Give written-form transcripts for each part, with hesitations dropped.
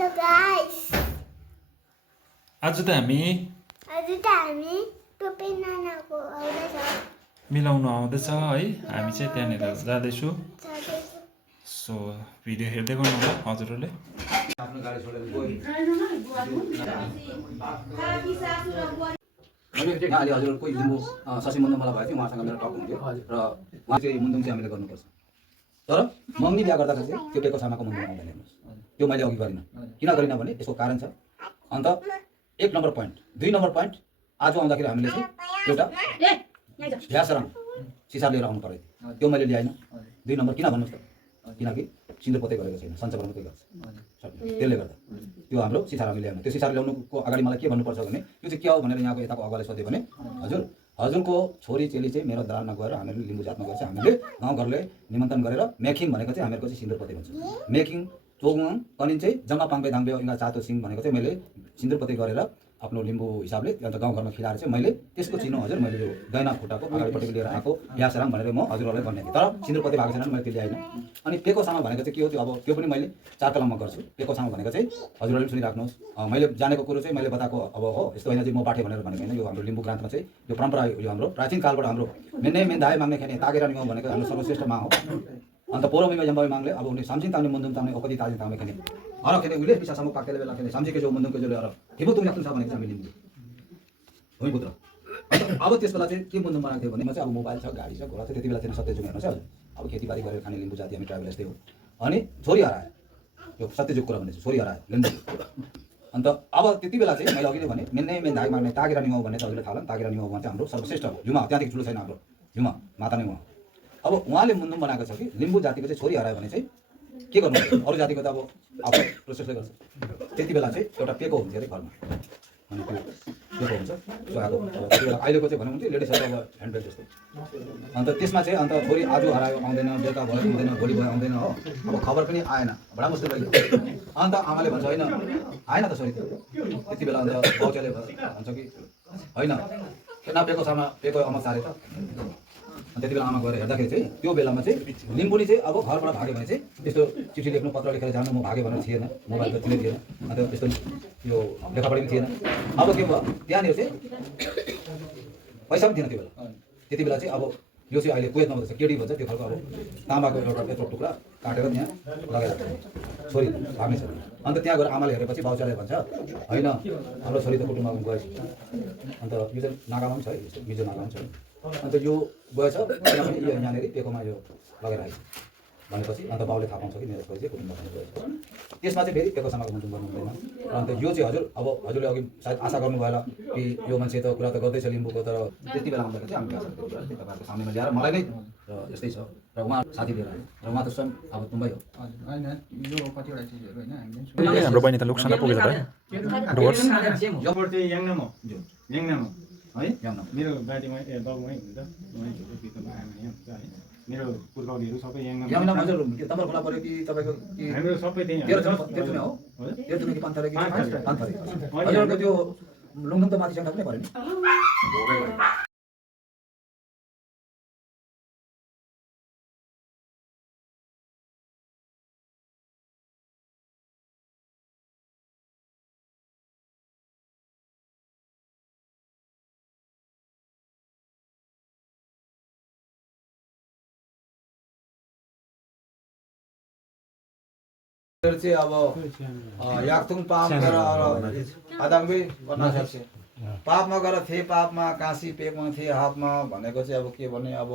Hello guys. आज त हामी टोपी नानाको आउँदैछ मिलाउनु आउँदैछ है हामी चाहिँ त्यहाँनिर जाँदैछु सो भिडियो हेर्दै गर्नु होला हजुरहरूले आफ्नो गाडी छोडेर गयो अहिले हजुर कोही लिम्बू शशी मुन्दुम मलाई भएको थियो उहाँसँग मेरो टक हुन्थ्यो र उहाँ चाहिँ मुन्दुम चाहिँ हामीले गर्नुपर्छ तर मङ्गनी बिहा गर्दाखेरि चाहिँ त्यो टेको सामाको मुन्दुम आउँदैन हेर्नुहोस् त्यो मैले अघि गरिनँ किन गरिनँ भने यसको कारण छ अन्त 1 नम्बर पोइन्ट 2 नम्बर पोइन्ट आज आउँदाखेरि हामीले चाहिँ एउटा भ्यासरङ सिसार लिएर आउनु पऱ्यो त्यो मैले ल्याइनँ 2 नम्बर किन भन्नुहोस् त किनकि सिन्दुर पोते गरेको छैन सञ्चकरण मात्रै गर्छ त्यसले गर्दा त्यो हाम्रो सिसार हामी ल्याउनु त्यो सिसार ल्याउनुको अगाडि मलाई के भन्नुपर्छ भने यो चाहिँ के हो भनेर यहाँको यताको अगाडि सोध्यो भने हजुरको छोरी चेली चाहिँ मेरो दरानमा गएर हामीहरूले लिम्बू जातमा गएर हामीले गाउँघरले निमन्त्रण गरेर मेकिङ भनेको चाहिँ हामीहरूको चाहिँ सिन्दुर पोते भन्छ मेकिङ चोगुङ कनिन चाहिँ जम्मा पाङ्बे दाङ्बे इङ्गा चातो सिङ भनेको चाहिँ मैले सिन्दुर पोते गरेर आफ्नो लिम्बू हिसाबले अन्त गाउँघरमा खिलाएर चाहिँ मैले त्यसको चिनो हजुर मैले यो दैना खुट्टाको अगाडिपट्टि लिएर आएको भ्यासराङ भनेर म हजुरहरूलाई भन्ने थिएँ तर सिन्दुर पोते भएको छैन मैले त्यो ल्याइनँ अनि पेको सामा भनेको चाहिँ के हो त्यो अब त्यो पनि मैले 4 कलममा गर्छु पेको सामा भनेको चाहिँ हजुरहरूले पनि सुनिराख्नुहोस् मैले जानेको कुरो चाहिँ मैले बताएको अब हो यस्तो होइन चाहिँ म बाठे भनेर भनेको होइन यो हाम्रो लिम्बू ग्रान्थमा चाहिँ यो परम्परा यो हाम्रो प्राचीन कालबाट हाम्रो मेन्ने मेन्धाए माग्ने खेने तागेर निगाउँ भनेको हाम्रो सर्वश्रेष्ठ मा हो अन्त पोरोमीमा जम्बाई माग्ले अब उनी सामसिन ताउने मुन्दुम ताउने ओपदी ताजिन ताउने खेने अर खेने उहिले पिसासम्म पाक्केले बेला खेने सामसिके जो मुन्दुमको जोले अर हिबो तुम लाग्छ भनेको चाहिँ हामी लिम्बू होइ पुत्र अब त्यस बेला चाहिँ के मुन्दुम बनाएको थियो भने चाहिँ अब मोबाइल छ गाडी छ घोडा छ त्यति बेला थिएन सत्यजुग हेर्नुहोस् है अब खेतीबारी गरेर खाने लिम्बू जाति हामी ट्राइबल यस्तै हो अनि छोरी हरायो यो सत्यजुग कुरा भन्ने छोरी हरायो लिम्बू अन्त अब त्यति बेला चाहिँ मैले अघि नै भने मेन्ने मेन्धाइ माग्ने तागेर निगाउँ भन्ने त हजुरले थाहा होला तागेर निगाउँ भने चाहिँ हाम्रो सर्वश्रेष्ठ युमा त्यहाँदेखि ठुलो छैन हाम्रो युमा माता नै उहाँ अब उहाँले मुन्दुम बनाएको छ कि लिम्बू जातिको चाहिँ छोरी हरायो भने चाहिँ के गर्नु अरू जातिको त अब आफ्नो प्रोसेसले गर्छ त्यति बेला चाहिँ एउटा पेको हुन्थ्यो अरे घरमा अनि त्यो पेको हुन्छ त्यो अब त्यति बेला अहिलेको चाहिँ भनौँ भने लेडिजहरू अब ह्यान्डब्याग जस्तो अन्त त्यसमा चाहिँ अन्त छोरी आज हरायो आउँदैन बेलुका भयो आउँदैन भोलि भयो आउँदैन हो अब खबर पनि आएन बडा मुस्किल भयो अन्त आमाले भन्छ होइन आएन त छोरी त्यति बेला अन्त बाउचाले भन्छ कि होइन पेको सामा पेको अमर सारे त त्यति बेला आमा गएर हेर्दाखेरि चाहिँ त्यो बेलामा चाहिँ लिम्बूले चाहिँ अब घरबाट भाग्यो भने चाहिँ त्यस्तो चिठी लेख्नु पत्र लेखेर जानु म भागेँ भनेर थिएन मोबाइल जति नै थिएन अन्त त्यस्तो यो लेखापढी पनि थिएन अब के भयो त्यहाँनिर चाहिँ पैसा पनि थिएन त्यो बेला त्यति बेला चाहिँ अब यो चाहिँ अहिले कुवेतमा बस्छ केडी भन्छ त्यो खालको अब ताँबाको एउटा यत्रो टुक्रा काटेर त्यहाँ लगाएर छोरी भाग्ने छ अन्त त्यहाँ गएर आमाले हेरेपछि बाउचाले भन्छ होइन हाम्रो छोरी त कुटुम्बमा गएछ अन्त यो चाहिँ नागामा पनि छ है मिजो नागामा पनि छ अन्त यो गएछ किनभने यो यहाँनिर पेकोमा यो लगेर आएछ भनेपछि अन्त बाउले थाहा पाउँछ कि मेरो छोरी चाहिँ कुटुम्बमा गएछ त्यसमा चाहिँ फेरि पेको सामाको मुन्दुम गर्नु हुँदैन अन्त यो चाहिँ हजुर अब हजुरले अघि सायद आशा गर्नु भएन कि यो मान्छे त कुरा त गर्दैछ लिम्बूको तर त्यति बेला आउँदाखेरि चाहिँ हामी तपाईँहरूको सामनेमा ल्याएर मलाई नै यस्तै छ र उहाँ साथी लिएर आयो र उहाँ त स्वयं अब तुम्बै हो होइन यो कतिवटा चिजहरू होइन हामीले हाम्रो बहिनी त लोकसभा पुगेछ त डुवर्स है मेरो बारीमा बाबुमै हुन्छ उहाँ बिचमा आमा यहाँ हुन्छ है मेरो पुर्खौलीहरू सबै याङनाम हजुर के तपाईँ खोला पर्यो कि तपाईँको कि हाम्रो सबै त्यही तेह्रथुमे हो तेह्रथुमे कि पान्थरे कि पान्थरे हजुरको त्यो लुङदुङ त माथि सङ्ख्या पनि पऱ्यो नि चाहिँ अब याक्थुङ पाप गरेर आदाङ्गै गर्न सक्छ पापमा गएर थिए पापमा काँसी पेकमा थिए हातमा भनेको चाहिँ अब के भने अब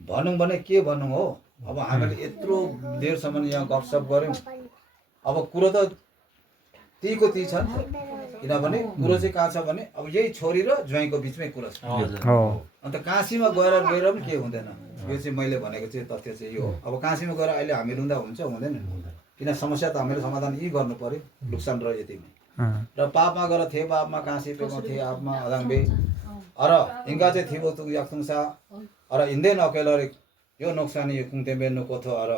भनौँ भने के भनौँ हो अब हामीले यत्रो देरसम्म यहाँ गफसप गऱ्यौँ अब कुरो त त्यहीको त्यही छ किनभने कुरो चाहिँ कहाँ छ भने अब यही छोरी र ज्वाइँको बिचमै कुरो छ अन्त काशीमा गएर पनि के हुँदैन यो चाहिँ मैले भनेको चाहिँ तथ्य चाहिँ यो अब काशीमा गएर अहिले हामी रुँदा हुन्छ हुँदैन किन समस्या त हामीले समाधान यही गर्नु पर्यो लुक्सान र यति नै र पापमा गएर थिए पापमा काँसी पेमा थिए आपमा अदाङ्बे अर हिङ्गा चाहिँ थियो तु याक्थुङसा अर हिँड्दै नकेलर यो नोक्सानी यो कुङतेम्बे नोकोथो अर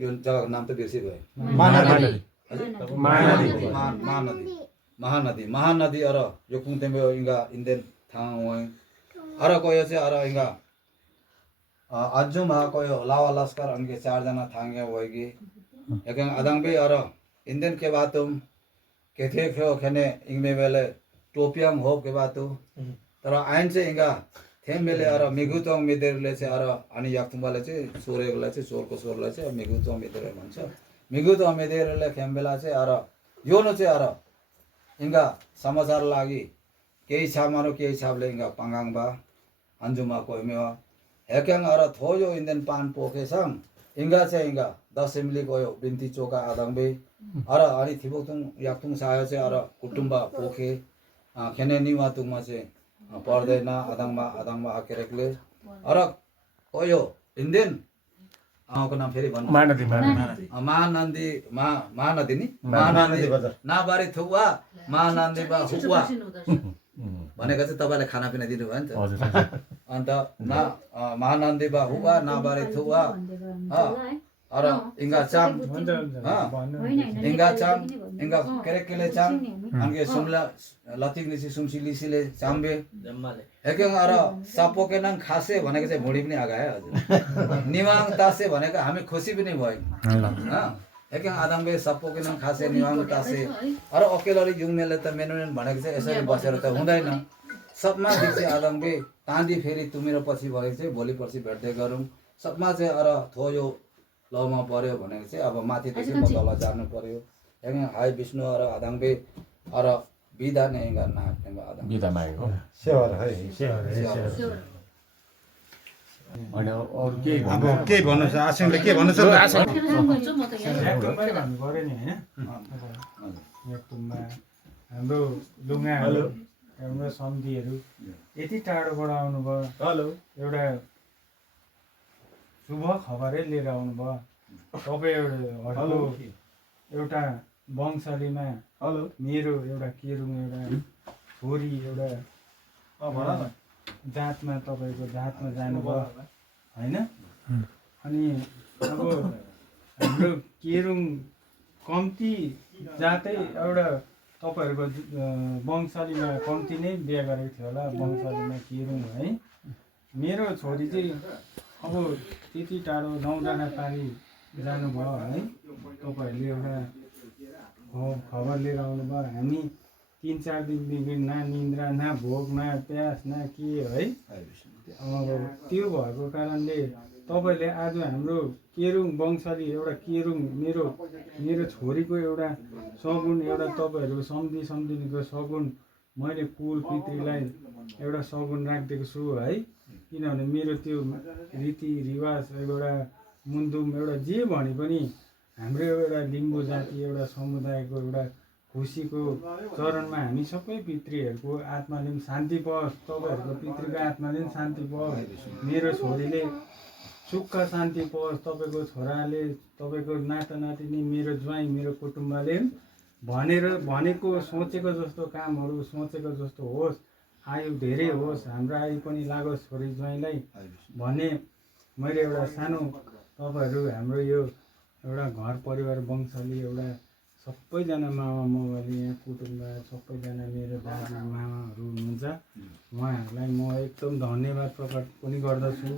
यो जग्गाको नाम त बिर्सिभयो महानदी अर यो कुङतेम्बे हिङ्गा इन्देन थाङ अर गयो चाहिँ अर हिङ्गा अझुमा गयो लावा लस्कर अन्के 4 जना थाङ्गे वैगी एकङ अदाङ्बे or Indian ke batum kethe kyo khane ingme bele topiam hope ke batu tara ain che inga them bele ara migutong mider le che ara ani yaktum bale che sore bele che sor ko sor le che migutong mider mancha migutong mider le khem bela che ara yo no che ara inga samachar lagi kei chamaro kei chable inga pangang ba anjuma ko mewa hekyang ara thoyo Indian pan poke sang inga che inga the assembly ko binti choka adangbe ara ari thiboktung yaktung saya che ara kutumba poke khene ni ma tungma che pardena adangma akerekle ara koyo Indian ko naam feri bhannu mahanandi mahanadi ni mahanandi na bari thuwa mahanandi ba huwa भनेको चाहिँ तपाईलाई खाना पिना दिनु भयो नि त अन्त ना महानन्दी बा हुआ ना बारे थुवा अर इंगा चाम इंगा चाम इंगा केरे केले चाम अंगे सुमला लतिक निसी सुमसी लिसीले चामबे एके अर सापो के नङ खासे भनेको चाहिँ भुडी पनि आगाए हजुर निवाङ तासे भनेको हामी खुसी पनि भयो एके आदमबे सापो के नङ खासे निवाङ तासे अर अकेलरी युङमेले त मेनुन भनेको चाहिँ यसरी बसेर त हुँदैन सबमा दिक्से आदमबे तान्दी फेरि तुमेर पछि भएको चाहिँ भोलि पर्सि भेट्दै गरौँ सबमा चाहिँ अर थोयो लौमा पर्यो भनेको चाहिँ अब माथिदेखि म तल जानु पर्यो एके हाई विष्णु अर आदमबे अर बिदा नै गर्न आत्मा आदम बिदा मागेको सेवा है अनि अरु के अब के भन्नु छ आसिङले के भन्नु छ याक्टुममै भन्नु पर्यो नि हैन याक्टुममा हाम्रो लुगाहरू हाम्रो सम्धिहरू यति टाढोबाट आउनुभयो हेलो एउटा शुभ खबरै लिएर आउनुभयो तपाईँहरूको एउटा वंशालीमा हेलो मेरो एउटा केरुङ एउटा छोरी एउटा जातमा तपाईँको जातमा जानुभयो होइन अनि अब हाम्रो केरुङ कम्ती जातै एउटा तपाईँहरूको वंशालीमा कम्ती नै बिहा गरेको थियो होला वंशालीमा केरुङ है मेरो छोरी चाहिँ अब त्यति टाढो 9जना पारी जानुभयो है तपाईँहरूले एउटा खबर लिएर आउनुभयो हामी 3-4 दिनदेखि न निन्द्रा न भोक न प्यास न के है अब त्यो भएको कारणले तपाईँले आज हाम्रो केरुङ वंशाली एउटा केरुङ मेरो छोरीको एउटा सगुन एउटा तपाईँहरूको सम्झिनुको सगुन मैले कुल पितृलाई एउटा सगुन राखिदिएको छु है किनभने मेरो त्यो रीतिरिवाज एउटा मुन्दुम एउटा जे भने पनि हाम्रो एउटा लिम्बू जाति एउटा समुदायको एउटा खुसीको चरणमा हामी सबै पितृहरूको आत्माले पनि शान्ति पाओस् तपाईँहरूको पितृको आत्माले पनि शान्ति पाओस् मेरो छोरीले सुख शान्ति पाओस् तपाईँको छोराले तपाईँको नाता नातिनी मेरो ज्वाइँ मेरो कुटुम्बले भनेको सोचेको जस्तो कामहरू सोचेको जस्तो होस् आयु धेरै होस् हाम्रो आयु पनि लागोस् छोरी ज्वाइँलाई भने मैले एउटा सानो तपाईँहरू हाम्रो यो एउटा घर परिवार वंशाली एउटा सबैजना मामा मौवाली यहाँ कुटुम्ब सबैजना मेरो दाजु मामाहरू हुनुहुन्छ उहाँहरूलाई म एकदम धन्यवाद प्रकट पनि गर्दछु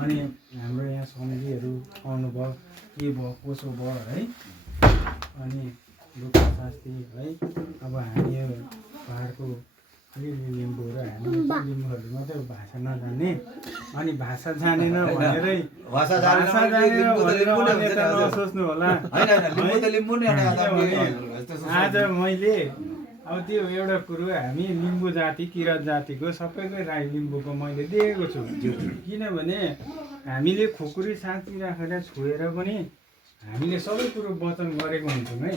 अनि हाम्रो यहाँ सम्झीहरू आउनुभयो के भयो कसो भयो है अनि दुःख शास्ति है अब हामी यो पाहाडको अलिअलि लिम्बू र हामी लिम्बूहरू मात्रै भाषा नजाने अनि भाषा जानेन भनेरै नसोच्नु होला आज मैले अब त्यो एउटा कुरो हामी लिम्बू जाति किराँत जातिको सबैकै राई लिम्बूको मैले देखेको छु किनभने हामीले खुकुरी साँची राखेर छोएर पनि हामीले सबै कुरो वचन गरेको हुन्छौँ है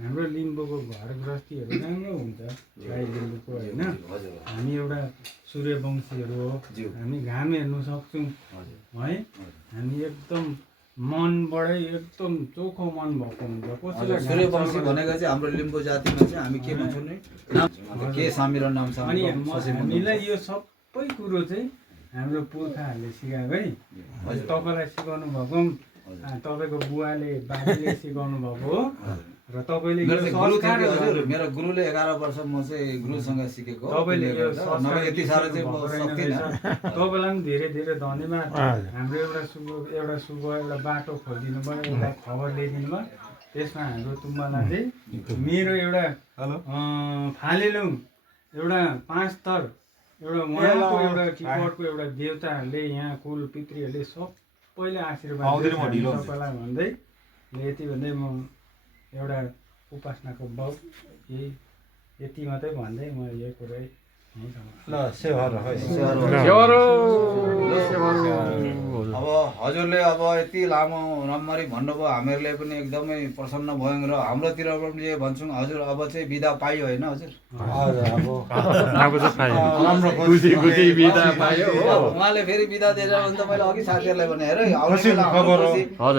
हाम्रो लिम्बूको घर गृहस्थीहरू राम्रो हुन्छ राई लिम्बूको होइन हामी एउटा सूर्यवंशीहरू हो हामी घाम हेर्नु सक्छौँ है हामी एकदम मनबाटै एकदम चोखो मन भएको हुन्छ कसैलाई सूर्यवंशी भनेको चाहिँ हाम्रो लिम्बू जातिमा चाहिँ हामी के भन्छौँ नि के सामी र नाम अनि हामीलाई यो सबै कुरो चाहिँ हाम्रो पुर्खाहरूले सिकाएको है तपाईँलाई सिकाउनु भएको तपाईँको बुवाले बाजेले सिकाउनु भएको हो र तपाईँले मेरो गुरुले 11 वर्ष म चाहिँ गुरुसँग सिकेको तपाईँले यो यति साह्रो चाहिँ तपाईँलाई पनि धेरै धेरै धन्यवाद हाम्रो एउटा शुभ एउटा बाटो खोलिदिनु भयो एउटा खबर ल्याइदिनु भयो त्यसमा हाम्रो तुम्बाला चाहिँ मेरो एउटा फालेलुङ एउटा 5 थर एउटा उहाँको एउटा किपटको एउटा देवताहरूले यहाँ कुल पितृहरूले सबैले आशीर्वाद सबैलाई भन्दै यति भन्दै म एउटा उपासनाको बाउ यति मात्रै भन्दै म यो कुरै अब हजुरले अब यति लामो राम्ररी भन्नुभयो हामीहरूले पनि एकदमै प्रसन्न भयौँ र हाम्रोतिर पनि जे भन्छौँ हजुर अब चाहिँ बिदा पाइयो होइन हजुर उहाँले फेरि बिदा दिएर भने त मैले अघि साथीहरूलाई भने हेर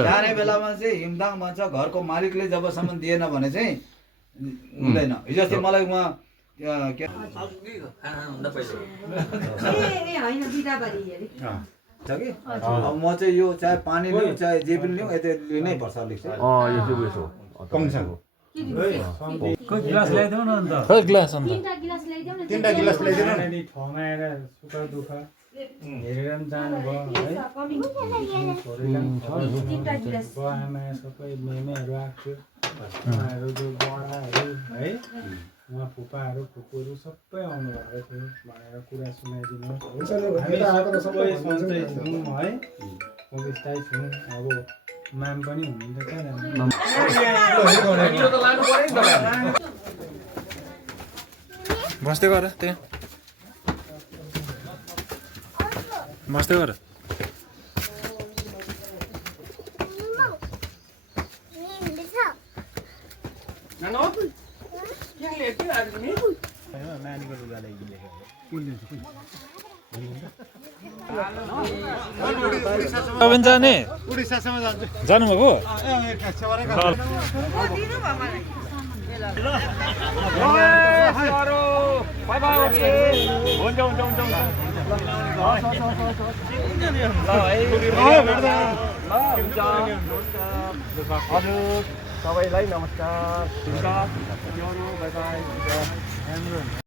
जाने बेलामा चाहिँ हिमदाङ भन्छ घरको मालिकले जबसम्म दिएन भने चाहिँ हुँदैन। हिजो अस्ति मलाई उहाँ के छ कि अब म चाहिँ यो चाहे पानी लिउँ चाहे जे पनि लिउँ यता लिनै पर्छ अलिक चाहिँ गिलास ल्याइदेऊ न अन्त खै ग्लास अन्त तीनटा गिलास ल्याइदिनु न। ठाउँमा आएर सुख दुःख हेरेर पनि जानुभयो है आमा सबै मेमेहरू आएको थियो उहाँहरू जो बडाहरू है उहाँ फुपाहरू फुपूहरू सबै आउनु भएको थियो भनेर कुरा सुनाइदिनु हामी सबै सन्चै छौँ है सुविस्तै छौँ। अब माम पनि हुनुहुन्छ क्या बस्दै गर त्यहाँ बस्दै गर तपाईँ जाने उडिसासम्म जान्छु। जानुभएको हजुर सबैलाई नमस्कार।